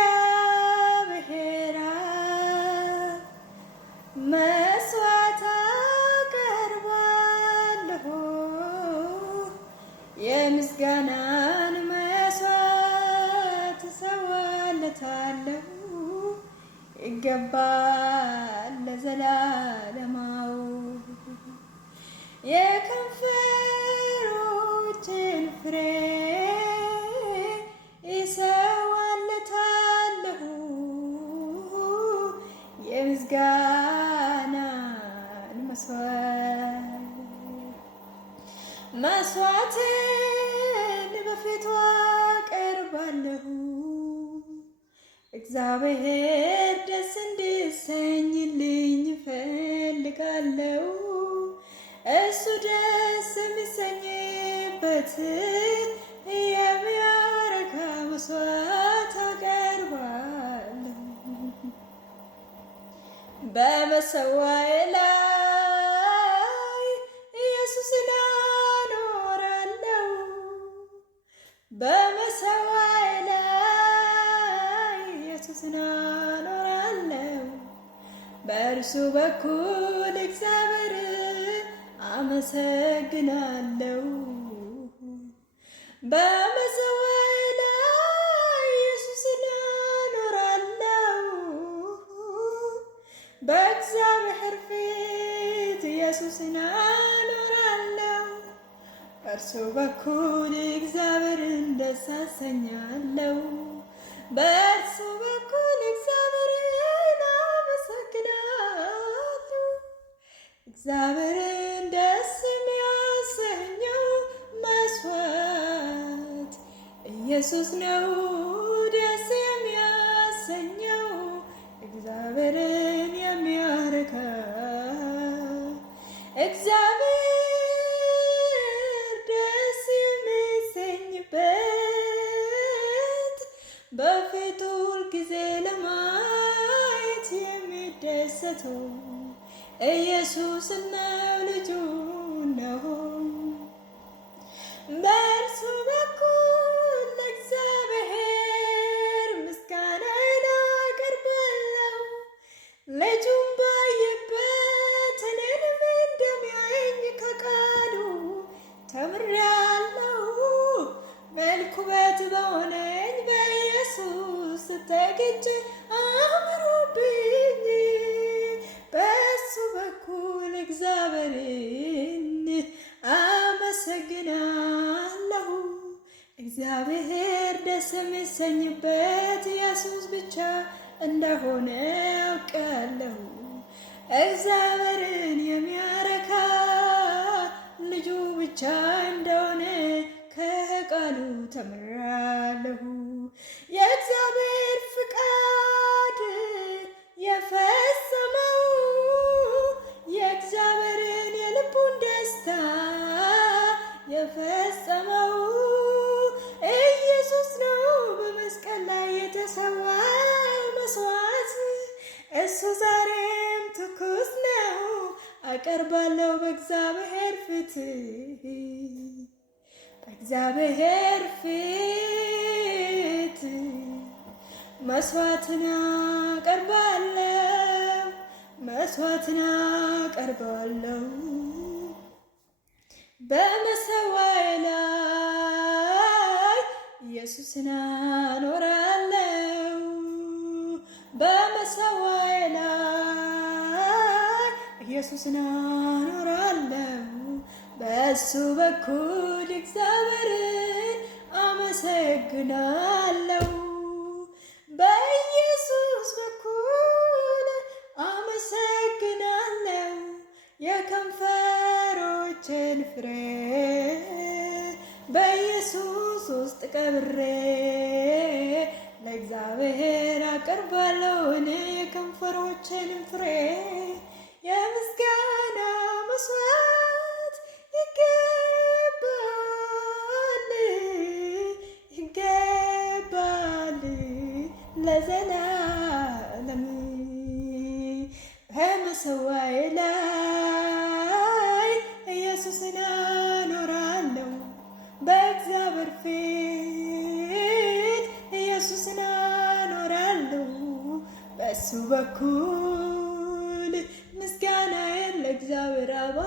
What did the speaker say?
ለእግዚአብሔር መስዋዕት አቀርባለሁ፣ የምስጋናን መስዋዕት እሰዋለታለሁ። ይገባል ለዘላለማው የከንፈሮችን ፍሬ እሰዋለታለሁ። የምስጋናን መስዋዕትን በፊቱ አቀርባለሁ። እግዚአብሔር ደስ እንዲሰኝልኝ እፈልጋለሁ። እሱ ደስ የሚሰኝበት የሚያረካ መስዋዕት አቀርባለሁ። በመሰዋዬ ላይ ኢየሱስን አኖራለሁ። በመሰዋዬ ላይ ኢየሱስን አኖራለሁ። በእርሱ በኩል እግዚአብሔርን አመሰግናለሁ። በመሰዋዬ ላይ ኢየሱስን አኖራለሁ። በእግዚአብሔር ፊት ኢየሱስን አኖራለሁ። በእርሱ በኩል እግዚአብሔርን ደስ አሰኛለሁ። በእርሱ በኩል እግዚአብሔርን አመሰግናለሁ። እግዚአብሔርን ደስ የሚያሰኘው መስዋዕት ኢየሱስ ነው። ደስ የሚያሰኘው እግዚአብሔርን የሚያረካ እግዚአብሔር ደስ የሚሰኝበት በፊቱ ሁልጊዜ ለማየት የሚደሰተው ኢየሱስ ነው፣ ልጁ ነው። በእርሱ በኩል ለእግዚአብሔር ምስጋናን አቀርባለሁ። ልጁን ባየበት እኔንም እንደሚያየኝ ከቃሉ ተምሬአለሁ። መልኩ ውበት በሆነኝ በኢየሱስ ተግቼ አምሮብኝ በእሱ በኩል እግዚአብሔርን አመሰግናለሁ። እግዚአብሔር ደስ የሚሰኝበት ኢየሱስ ብቻ እንደሆነ አውቃለሁ። እግዚአብሔርን የሚያረካ ልጁ ብቻ እንደሆነ ከቃሉ ተምራለሁ። የእግዚአብሔር ፍቃድ የፈጸመው የእግዚአብሔርን የልቡን ደስታ የፈጸመው ኢየሱስ ነው። በመስቀል ላይ የተሰዋው መስዋዕት እሱ ዛሬም ትኩስ ነው። አቀርባለሁ በእግዚአብሔር ፊት በእግዚአብሔር ፊት መስዋዕትን አቀርባለሁ። መስዋዕትን አቀርባለሁ። በመሰዋዬ ላይ ኢየሱስን አኖራለሁ። በመሰዋዬ ላይ ኢየሱስን አኖራለሁ። በእሱ በኩል እግዚአብሔርን አመሰግናለሁ። በኢየሱስ በኩል አመሰግናለሁ። የከንፈሮችን ፍሬ በኢየሱስ ውስጥ ቀብሬ ለእግዚአብሔር አቀርባለሁ። እኔ የከንፈሮችን ፍሬ የምስጋና መስዋዕት ይገባል፣ ይገባል ለዘላለም። በመሰዋዬ ላይ ኢየሱስን አኖራለሁ። በእግዚአብሔር ፊት ኢየሱስን በኩል ምስጋናዬን ለእግዚአብሔር አባ